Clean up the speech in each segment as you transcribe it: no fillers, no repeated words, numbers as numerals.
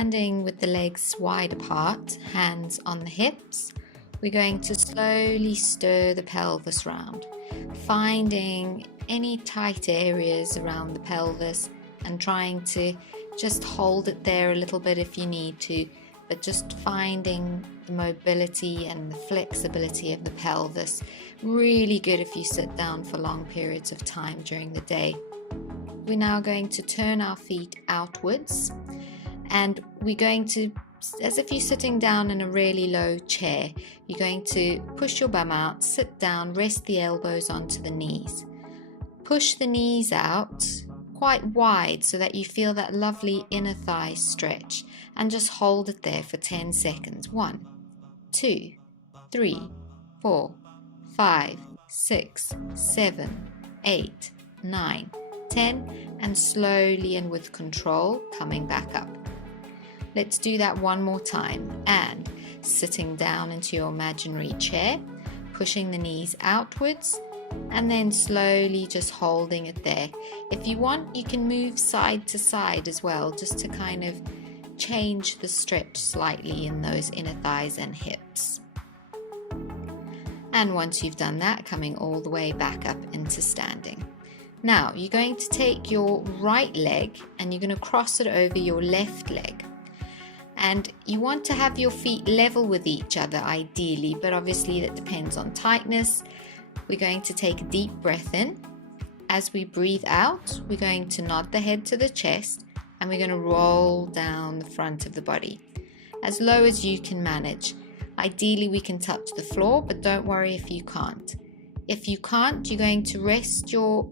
standing with the legs wide apart, hands on the hips, we're going to slowly stir the pelvis round, finding any tight areas around the pelvis and trying to just hold it there a little bit if you need to, but just finding the mobility and the flexibility of the pelvis. Really good if you sit down for long periods of time during the day. We're now going to turn our feet outwards, and we're going to, as if you're sitting down in a really low chair, you're going to push your bum out, sit down, rest the elbows onto the knees. Push the knees out quite wide so that you feel that lovely inner thigh stretch, and just hold it there for 10 seconds. 1, 2, 3, 4, 5, 6, 7, 8, 9, 10, and slowly and with control coming back up. Let's do that one more time, and sitting down into your imaginary chair, pushing the knees outwards, and then slowly just holding it there. If you want, you can move side to side as well, just to kind of change the stretch slightly in those inner thighs and hips. And once you've done that, coming all the way back up into standing. Now you're going to take your right leg and you're going to cross it over your left leg. And you want to have your feet level with each other ideally, but obviously that depends on tightness. We're going to take a deep breath in. As we breathe out, we're going to nod the head to the chest, and we're going to roll down the front of the body as low as you can manage. Ideally, we can touch the floor, but don't worry if you can't. If you can't, you're going to rest your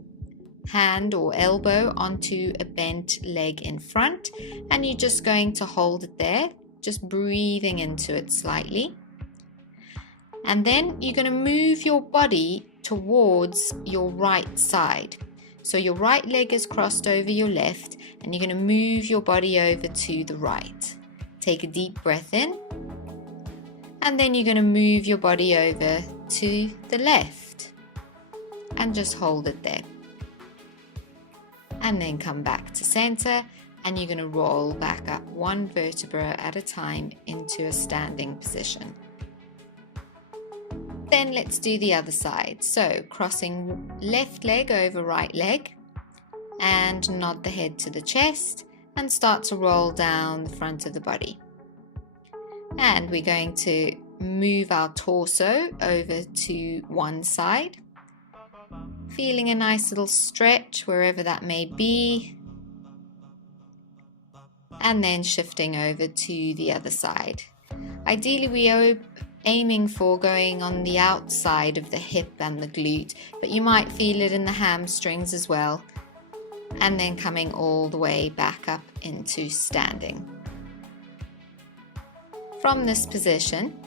hand or elbow onto a bent leg in front, and you're just going to hold it there, just breathing into it slightly. And then you're going to move your body towards your right side. So your right leg is crossed over your left, and you're going to move your body over to the right. Take a deep breath in, and then you're going to move your body over to the left, and just hold it there. And then come back to center, and you're going to roll back up one vertebra at a time into a standing position. Then let's do the other side. So crossing left leg over right leg, and nod the head to the chest and start to roll down the front of the body. And we're going to move our torso over to one side, feeling a nice little stretch wherever that may be, and then shifting over to the other side. Ideally, we are aiming for going on the outside of the hip and the glute, but you might feel it in the hamstrings as well. And then coming all the way back up into standing. From this position,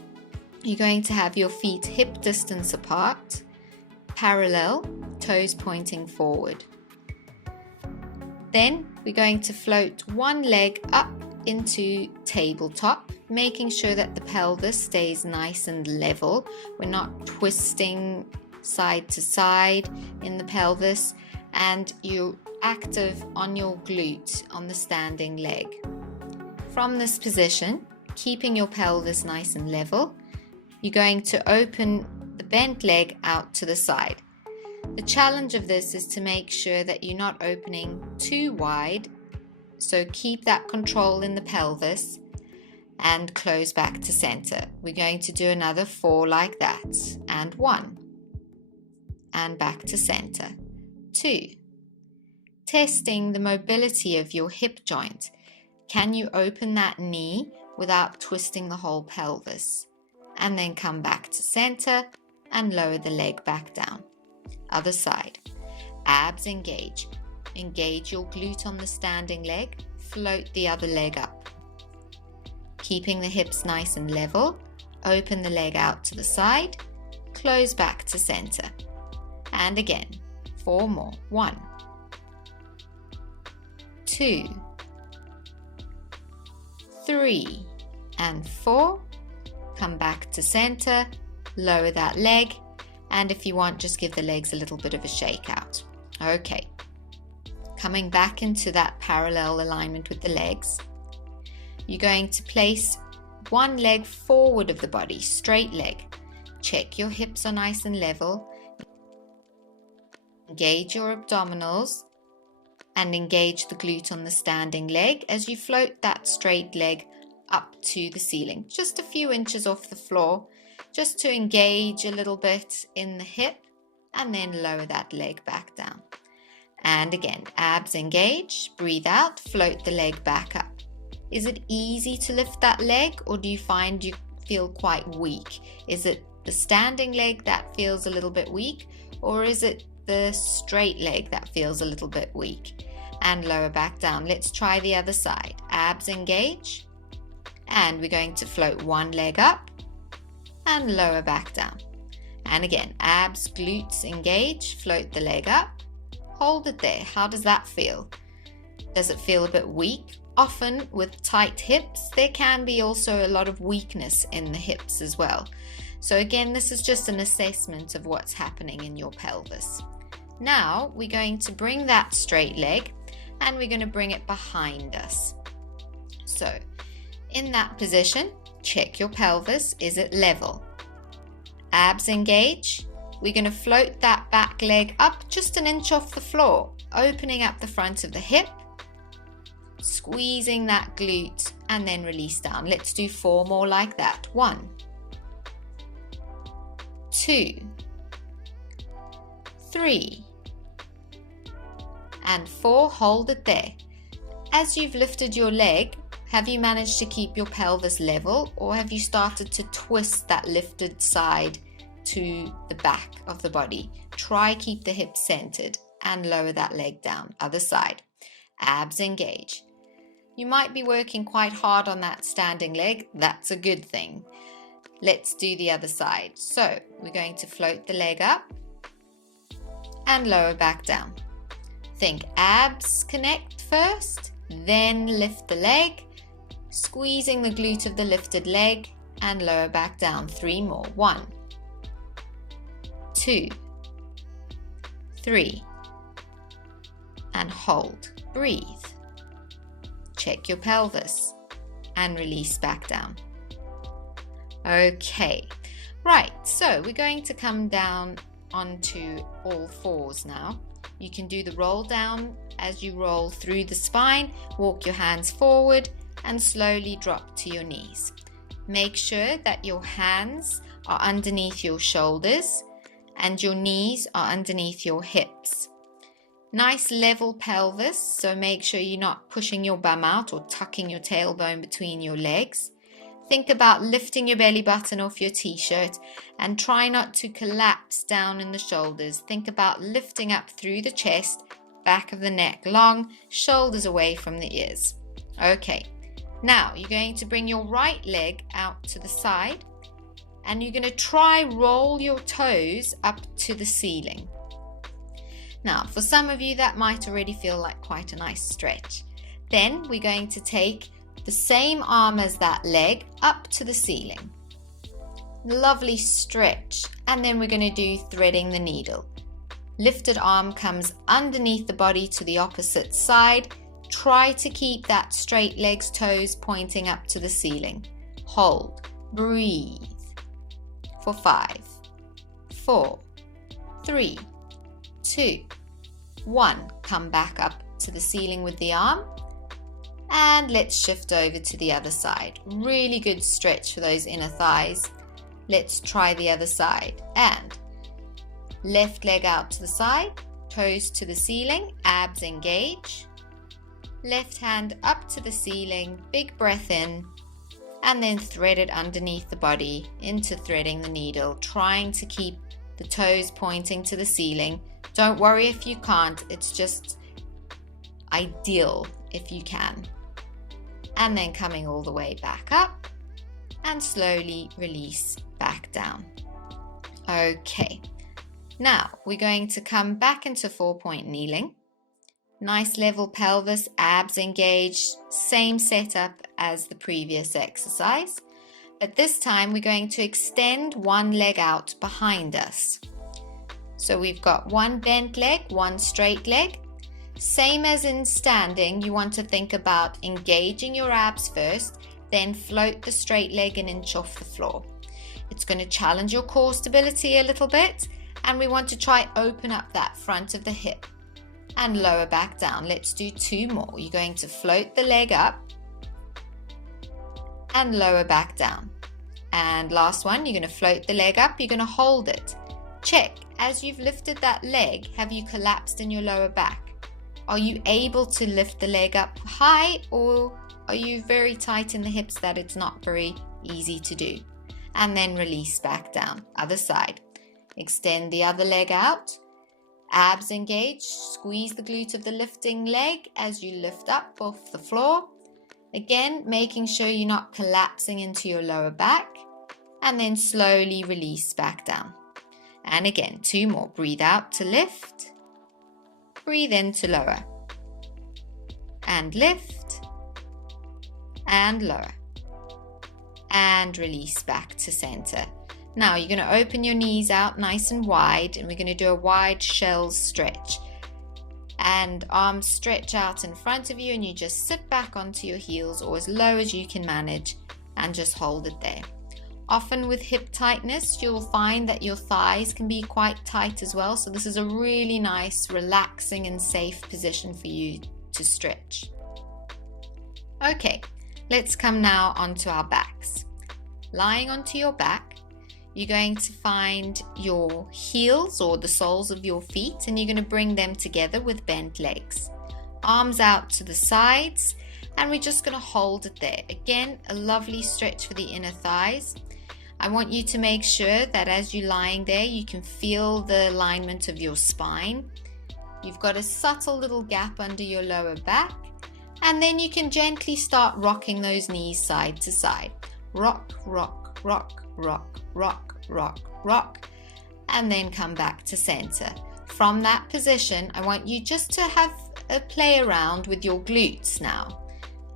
you're going to have your feet hip distance apart, parallel, toes pointing forward. Then we're going to float one leg up into tabletop, making sure that the pelvis stays nice and level. We're not twisting side to side in the pelvis, and you're active on your glute on the standing leg. From this position, keeping your pelvis nice and level, you're going to open the bent leg out to the side. The challenge of this is to make sure that you're not opening too wide, so keep that control in the pelvis and close back to center. We're going to do another 4 like that, and 1, and back to center, 2. Testing the mobility of your hip joint. Can you open that knee without twisting the whole pelvis? And then come back to center and lower the leg back down. Other side. Abs engage. Engage your glute on the standing leg. Float the other leg up. Keeping the hips nice and level. Open the leg out to the side. Close back to center. And again. 4 more. 1, 2, 3, and 4. Come back to center, lower that leg, and if you want, just give the legs a little bit of a shake out. Okay, coming back into that parallel alignment with the legs. you're going to place one leg forward of the body, straight leg. Check your hips are nice and level. Engage your abdominals and engage the glute on the standing leg as you float that straight leg up to the ceiling, just a few inches off the floor, just to engage a little bit in the hip, and then lower that leg back down. And again, abs engage, breathe out, float the leg back up. Is it easy to lift that leg, or do you find you feel quite weak? Is it the standing leg that feels a little bit weak, or is it the straight leg that feels a little bit weak? And lower back down. Let's try the other side. Abs engage, and we're going to float one leg up and lower back down. And again, abs, glutes engage, float the leg up, hold it there. How does that feel? Does it feel a bit weak? Often with tight hips, there can be also a lot of weakness in the hips as well. So again, this is just an assessment of what's happening in your pelvis. Now we're going to bring that straight leg and we're going to bring it behind us. So in that position, check your pelvis. Is it level? Abs engage. We're going to float that back leg up just an inch off the floor, opening up the front of the hip, squeezing that glute, and then release down. Let's do 4 more like that. 1, 2, 3, and 4. Hold it there. As you've lifted your leg, have you managed to keep your pelvis level, or have you started to twist that lifted side to the back of the body? Try keep the hips centered and lower that leg down. Other side. Abs engage. You might be working quite hard on that standing leg. That's a good thing. Let's do the other side. So we're going to float the leg up and lower back down. Think abs connect first, then lift the leg, squeezing the glute of the lifted leg and lower back down. 3 more. 1, 2, 3, and hold. Breathe. Check your pelvis and release back down. Okay, right, so we're going to come down onto all fours now. You can do the roll down as you roll through the spine. Walk your hands forward and slowly drop to your knees. Make sure that your hands are underneath your shoulders and your knees are underneath your hips. Nice level pelvis, so make sure you're not pushing your bum out or tucking your tailbone between your legs. Think about lifting your belly button off your t-shirt and try not to collapse down in the shoulders. Think about lifting up through the chest, back of the neck long, shoulders away from the ears. Okay, now you're going to bring your right leg out to the side and you're going to try roll your toes up to the ceiling. Now, for some of you, that might already feel like quite a nice stretch. Then we're going to take the same arm as that leg up to the ceiling. Lovely stretch. And then we're going to do threading the needle. Lifted arm comes underneath the body to the opposite side. Try to keep that straight leg's toes pointing up to the ceiling. Hold. Breathe. For 5, 4, 3, 2, 1. Come back up to the ceiling with the arm. And let's shift over to the other side. Really good stretch for those inner thighs. Let's try the other side. And left leg out to the side, toes to the ceiling, abs engage. Left hand up to the ceiling, big breath in, and then thread it underneath the body into threading the needle, trying to keep the toes pointing to the ceiling. Don't worry if you can't, it's just ideal if you can. And then coming all the way back up and slowly release back down. Okay, now we're going to come back into 4-point kneeling. Nice level pelvis, abs engaged, same setup as the previous exercise. But this time we're going to extend one leg out behind us. So we've got one bent leg, one straight leg. Same as in standing, you want to think about engaging your abs first Then float the straight leg an inch off the floor. It's going to challenge your core stability a little bit, and we want to try open up that front of the hip and lower back down. Let's do 2 more. You're going to float the leg up and lower back down. And last one, you're going to float the leg up, you're going to hold it. Check, as you've lifted that leg, have you collapsed in your lower back? Are you able to lift the leg up high, or are you very tight in the hips that it's not very easy to do? And then release back down. Other side. Extend the other leg out. Abs engaged. Squeeze the glute of the lifting leg as you lift up off the floor. Again, making sure you're not collapsing into your lower back. And then slowly release back down. And again, 2 more. Breathe out to lift. Breathe in to lower. And lift. And lower. And release back to center. Now you're going to open your knees out nice and wide, and we're going to do a wide shell stretch. And arms stretch out in front of you, and you just sit back onto your heels or as low as you can manage and just hold it there. Often with hip tightness, you'll find that your thighs can be quite tight as well. So this is a really nice, relaxing and safe position for you to stretch. Okay, let's come now onto our backs. Lying onto your back, you're going to find your heels or the soles of your feet, and you're going to bring them together with bent legs. Arms out to the sides, and we're just going to hold it there. Again, a lovely stretch for the inner thighs. I want you to make sure that as you're lying there, you can feel the alignment of your spine. You've got a subtle little gap under your lower back, and then you can gently start rocking those knees side to side. Rock, rock, rock, rock, rock, rock, rock, and then come back to center. From that position, I want you just to have a play around with your glutes now.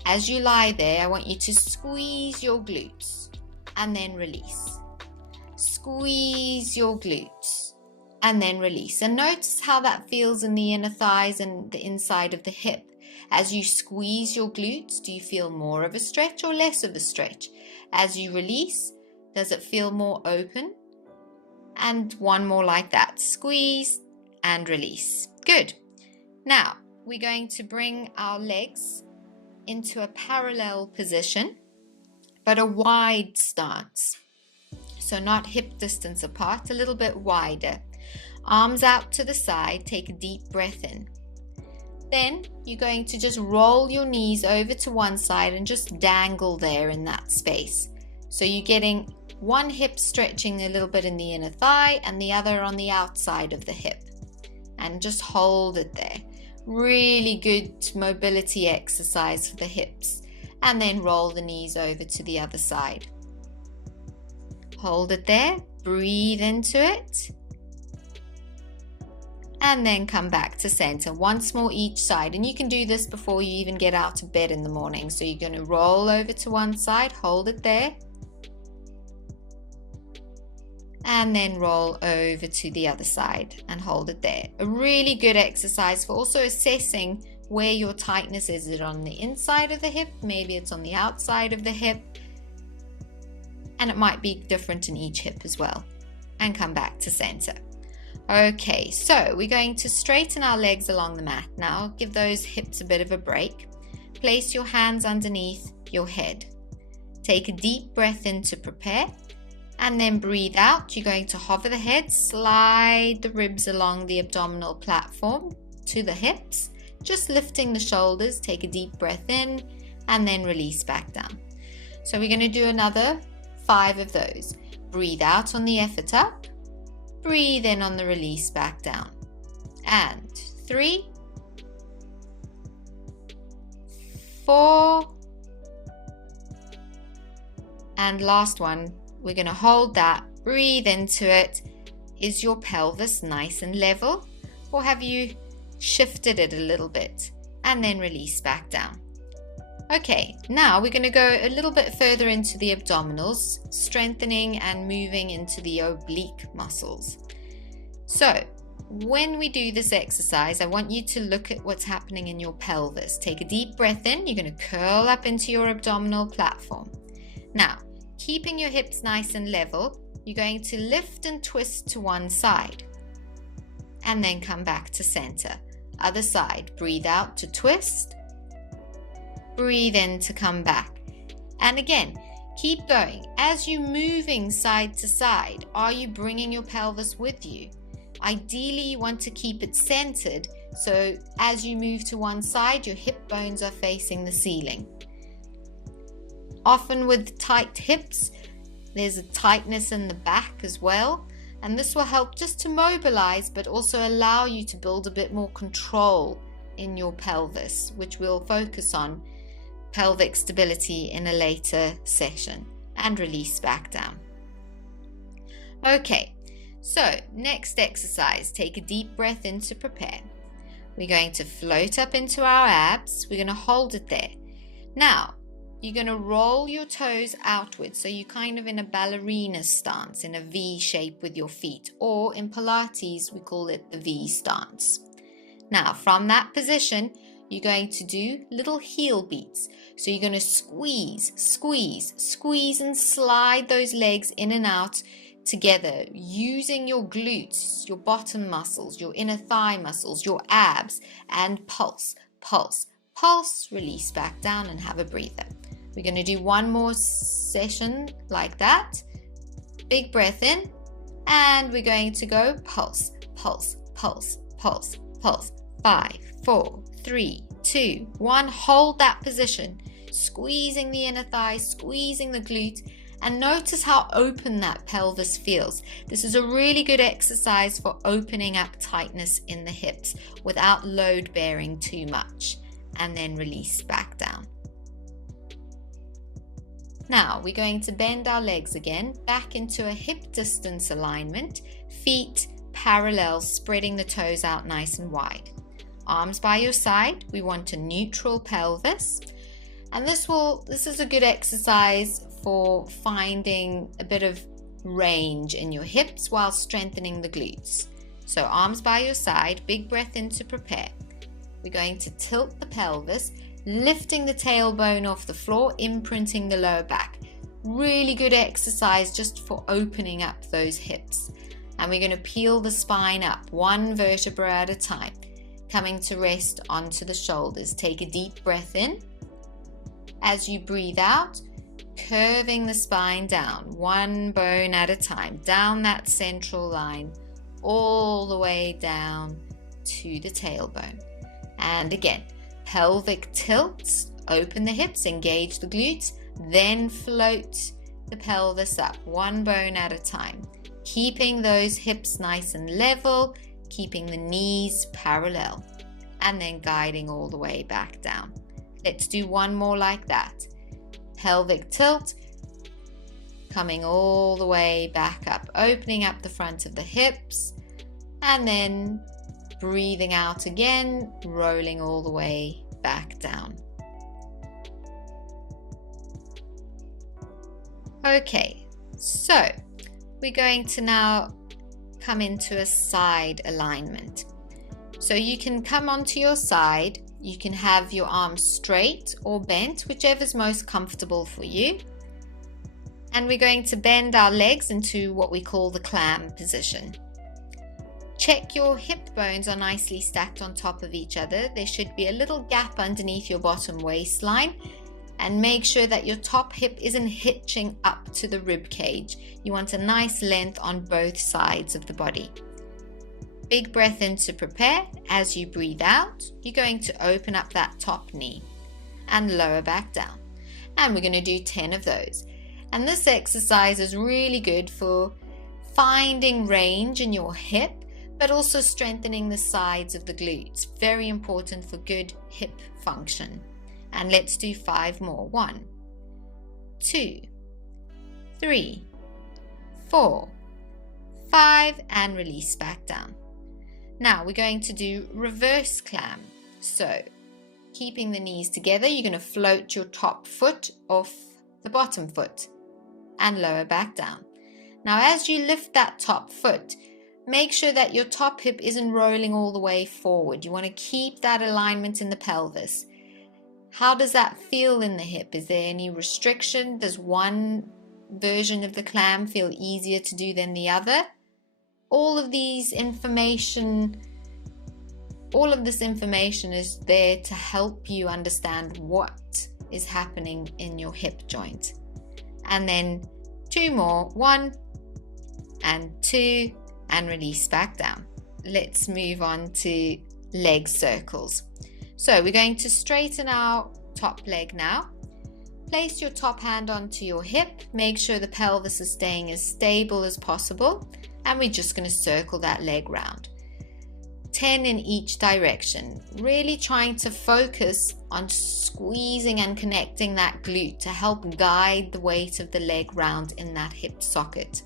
As you lie there, I want you to squeeze your glutes and then release. Squeeze your glutes and then release. And notice how that feels in the inner thighs and the inside of the hip. As you squeeze your glutes, do you feel more of a stretch or less of a stretch? As you release, does it feel more open? And one more like that. Squeeze and release. Good. Now, we're going to bring our legs into a parallel position, but a wide stance. So not hip distance apart, a little bit wider. Arms out to the side, take a deep breath in. Then you're going to just roll your knees over to one side and just dangle there in that space. So you're getting one hip stretching a little bit in the inner thigh and the other on the outside of the hip. And just hold it there. Really good mobility exercise for the hips. And then roll the knees over to the other side. Hold it there. Breathe into it. And then come back to center. Once more each side. And you can do this before you even get out of bed in the morning. So you're going to roll over to one side. Hold it there. And then roll over to the other side and hold it there. A really good exercise for also assessing where your tightness is. Is it on the inside of the hip? Maybe it's on the outside of the hip. And it might be different in each hip as well. And come back to center. Okay, so we're going to straighten our legs along the mat now. Give those hips a bit of a break. Place your hands underneath your head. Take a deep breath in to prepare. And then breathe out. You're going to hover the head, slide the ribs along the abdominal platform to the hips, just lifting the shoulders. Take a deep breath in and then release back down. So we're going to do another 5 of those. Breathe out on the effort up. Breathe in on the release back down. And 3, 4, and last one. We're going to hold that, breathe into it. Is your pelvis nice and level, or have you shifted it a little bit? And then release back down. Okay, now we're going to go a little bit further into the abdominals, strengthening and moving into the oblique muscles. So when we do this exercise, I want you to look at what's happening in your pelvis. Take a deep breath in. You're going to curl up into your abdominal platform. Now, keeping your hips nice and level, you're going to lift and twist to one side and then come back to center. Other side, breathe out to twist, breathe in to come back. And again, keep going. As you're moving side to side, are you bringing your pelvis with you? Ideally, you want to keep it centered, so as you move to one side, your hip bones are facing the ceiling. Often with tight hips, there's a tightness in the back as well, and this will help just to mobilize, but also allow you to build a bit more control in your pelvis, which we'll focus on pelvic stability in a later session, and release back down. Okay, so next exercise, take a deep breath in to prepare. We're going to float up into our abs. We're going to hold it there. Now, you're going to roll your toes outwards, so you're kind of in a ballerina stance, in a V shape with your feet, or in Pilates, we call it the V stance. Now, from that position, you're going to do little heel beats. So you're going to squeeze, squeeze, squeeze, and slide those legs in and out together, using your glutes, your bottom muscles, your inner thigh muscles, your abs, and pulse, pulse, pulse, release back down and have a breather. We're going to do one more session like that. Big breath in, and we're going to go pulse, pulse, pulse, pulse, pulse. 5, 4, 3, 2, 1. Hold that position, squeezing the inner thigh, squeezing the glute, and notice how open that pelvis feels. This is a really good exercise for opening up tightness in the hips without load bearing too much. And then release back down. Now we're going to bend our legs again back into a hip distance alignment, feet parallel, spreading the toes out nice and wide. Arms by your side. We want a neutral pelvis, and this is a good exercise for finding a bit of range in your hips while strengthening the glutes. So arms by your side, big breath in to prepare. We're going to tilt the pelvis, lifting the tailbone off the floor, imprinting the lower back. Really good exercise just for opening up those hips. And we're going to peel the spine up, one vertebra at a time, coming to rest onto the shoulders. Take a deep breath in. As you breathe out, curving the spine down, one bone at a time, down that central line, all the way down to the tailbone. And again, pelvic tilts, open the hips, engage the glutes, then float the pelvis up, one bone at a time, keeping those hips nice and level, keeping the knees parallel, and then guiding all the way back down. Let's do one more like that. Pelvic tilt, coming all the way back up, opening up the front of the hips, and then breathing out again, rolling all the way back down. Okay, so we're going to now come into a side alignment. So you can come onto your side, you can have your arms straight or bent, whichever's most comfortable for you. And we're going to bend our legs into what we call the clam position. Check your hip bones are nicely stacked on top of each other. There should be a little gap underneath your bottom waistline, and make sure that your top hip isn't hitching up to the rib cage. You want a nice length on both sides of the body. Big breath in to prepare. As you breathe out, you're going to open up that top knee and lower back down. And we're going to do 10 of those. And this exercise is really good for finding range in your hip, but also strengthening the sides of the glutes. Very important for good hip function. And let's do 5 more. 1, 2, 3, 4, 5, and release back down. Now we're going to do reverse clam. So keeping the knees together, you're going to float your top foot off the bottom foot and lower back down. Now as you lift that top foot, make sure that your top hip isn't rolling all the way forward. You want to keep that alignment in the pelvis. How does that feel in the hip? Is there any restriction? Does one version of the clam feel easier to do than the other? All of this information is there to help you understand what is happening in your hip joint. And then 2 more, 1 and 2, and release back down. Let's move on to leg circles. So we're going to straighten our top leg now. Place your top hand onto your hip. Make sure the pelvis is staying as stable as possible. And we're just going to circle that leg round. 10 in each direction. Really trying to focus on squeezing and connecting that glute to help guide the weight of the leg round in that hip socket.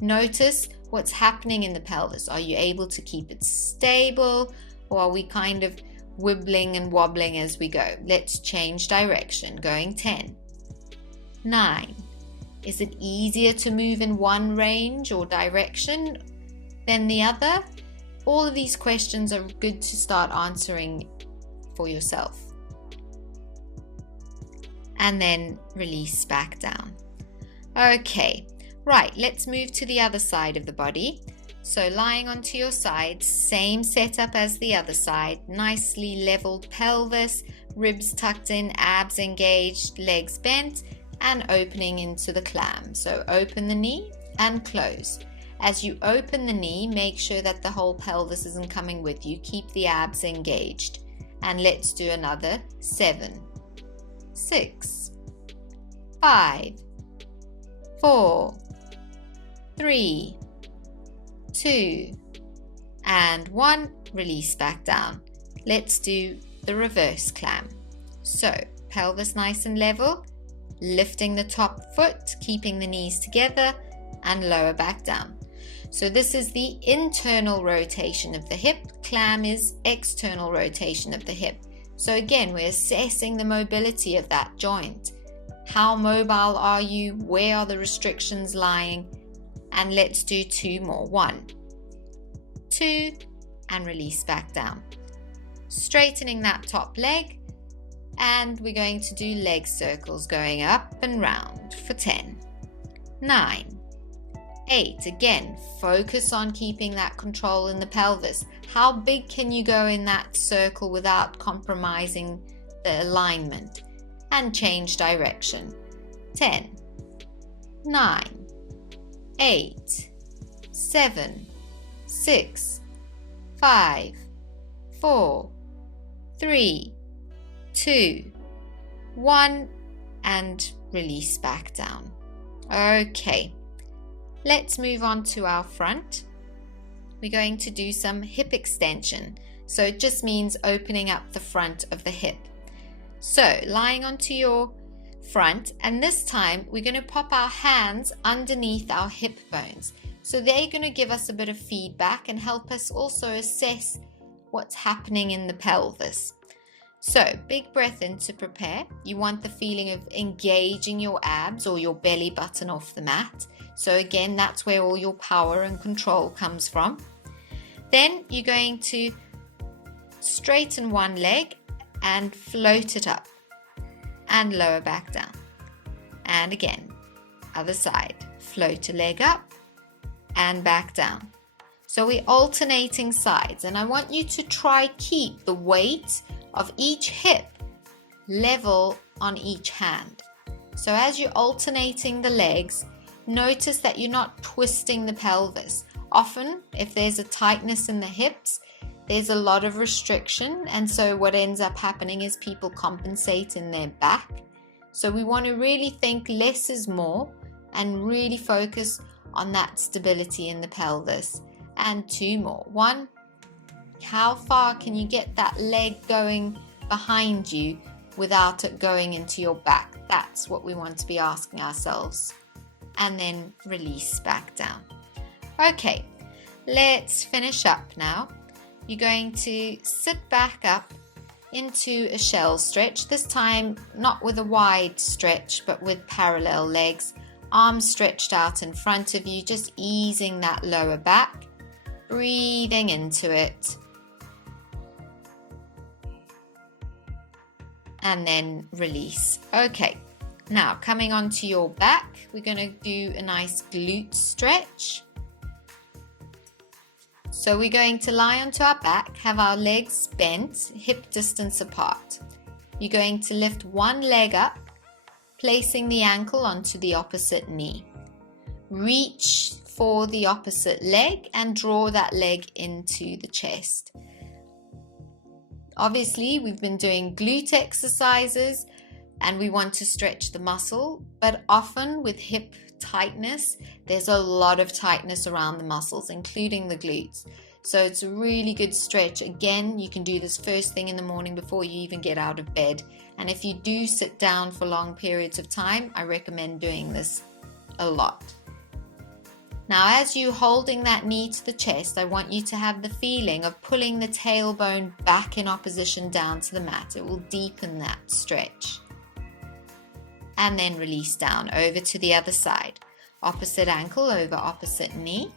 Notice what's happening in the pelvis. Are you able to keep it stable, or are we kind of wibbling and wobbling as we go? Let's change direction, going 10. 9. Is it easier to move in one range or direction than the other? All of these questions are good to start answering for yourself. And then release back down. Okay, right, let's move to the other side of the body. So lying onto your side, same setup as the other side, nicely leveled pelvis, ribs tucked in, abs engaged, legs bent, and opening into the clam. So open the knee and close. As you open the knee, make sure that the whole pelvis isn't coming with you. Keep the abs engaged. And let's do another 7, 6, 5, 4, 3, 2, and 1. Release back down. Let's do the reverse clam. So pelvis nice and level, lifting the top foot, keeping the knees together, and lower back down. So this is the internal rotation of the hip. Clam is external rotation of the hip. So again, we're assessing the mobility of that joint. How mobile are you? Where are the restrictions lying? And let's do 2 more. 1, 2, and release back down. Straightening that top leg. And we're going to do leg circles going up and round for 10, 9, 8. Again, focus on keeping that control in the pelvis. How big can you go in that circle without compromising the alignment? And change direction. 10, 9, 8, 7, 6, 5, 4, 3, 2, 1, and release back down. Okay, let's move on to our front. We're going to do some hip extension. So it just means opening up the front of the hip. So lying onto your front, and this time we're going to pop our hands underneath our hip bones. So they're going to give us a bit of feedback and help us also assess what's happening in the pelvis. So big breath in to prepare. You want the feeling of engaging your abs or your belly button off the mat. So again, that's where all your power and control comes from. Then you're going to straighten one leg and float it up and lower back down. And again, other side, float a leg up and back down. So we're alternating sides, and I want you to try keep the weight of each hip level on each hand. So as you're alternating the legs, notice that you're not twisting the pelvis. Often, if there's a tightness in the hips, there's a lot of restriction, and so what ends up happening is people compensate in their back. So we want to really think less is more and really focus on that stability in the pelvis. And 2 more. 1, how far can you get that leg going behind you without it going into your back? That's what we want to be asking ourselves. And then release back down. Okay, let's finish up now. You're going to sit back up into a shell stretch, this time not with a wide stretch but with parallel legs. Arms stretched out in front of you, just easing that lower back, breathing into it. And then release. Okay, now coming onto your back, we're going to do a nice glute stretch. So we're going to lie onto our back, have our legs bent, hip distance apart. You're going to lift one leg up, placing the ankle onto the opposite knee. Reach for the opposite leg and draw that leg into the chest. Obviously, we've been doing glute exercises and we want to stretch the muscle, but often with hip tightness, there's a lot of tightness around the muscles, including the glutes. So it's a really good stretch. Again, you can do this first thing in the morning before you even get out of bed. And if you do sit down for long periods of time, I recommend doing this a lot. Now, as you're holding that knee to the chest, I want you to have the feeling of pulling the tailbone back in opposition down to the mat. It will deepen that stretch. And then release down over to the other side. Opposite ankle over opposite knee.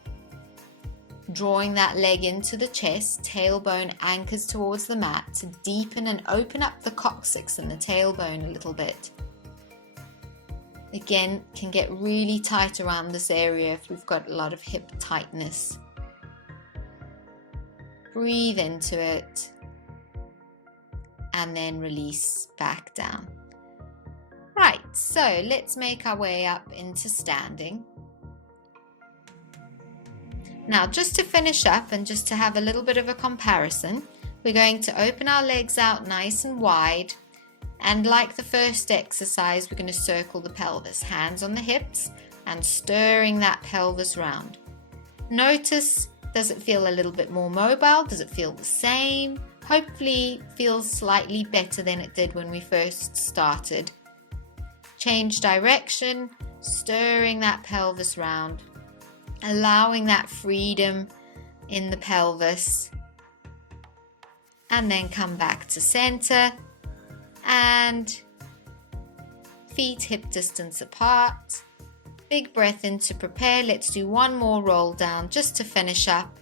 Drawing that leg into the chest, tailbone anchors towards the mat to deepen and open up the coccyx and the tailbone a little bit. Again, can get really tight around this area if we've got a lot of hip tightness. Breathe into it and then release back down. Right, so let's make our way up into standing. Now, just to finish up and just to have a little bit of a comparison, we're going to open our legs out nice and wide. And like the first exercise, we're going to circle the pelvis, hands on the hips and stirring that pelvis round. Notice, does it feel a little bit more mobile? Does it feel the same? Hopefully feels slightly better than it did when we first started. Change direction, stirring that pelvis round, allowing that freedom in the pelvis, and then come back to center and feet hip distance apart. Big breath in to prepare. Let's do one more roll down just to finish up.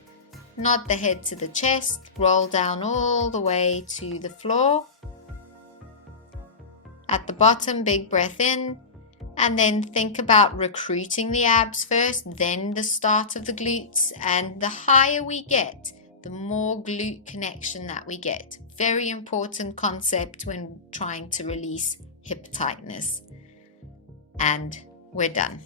Nod the head to the chest, roll down all the way to the floor. At the bottom, big breath in, and then think about recruiting the abs first, then the start of the glutes. And the higher we get, the more glute connection that we get. Very important concept when trying to release hip tightness. And we're done.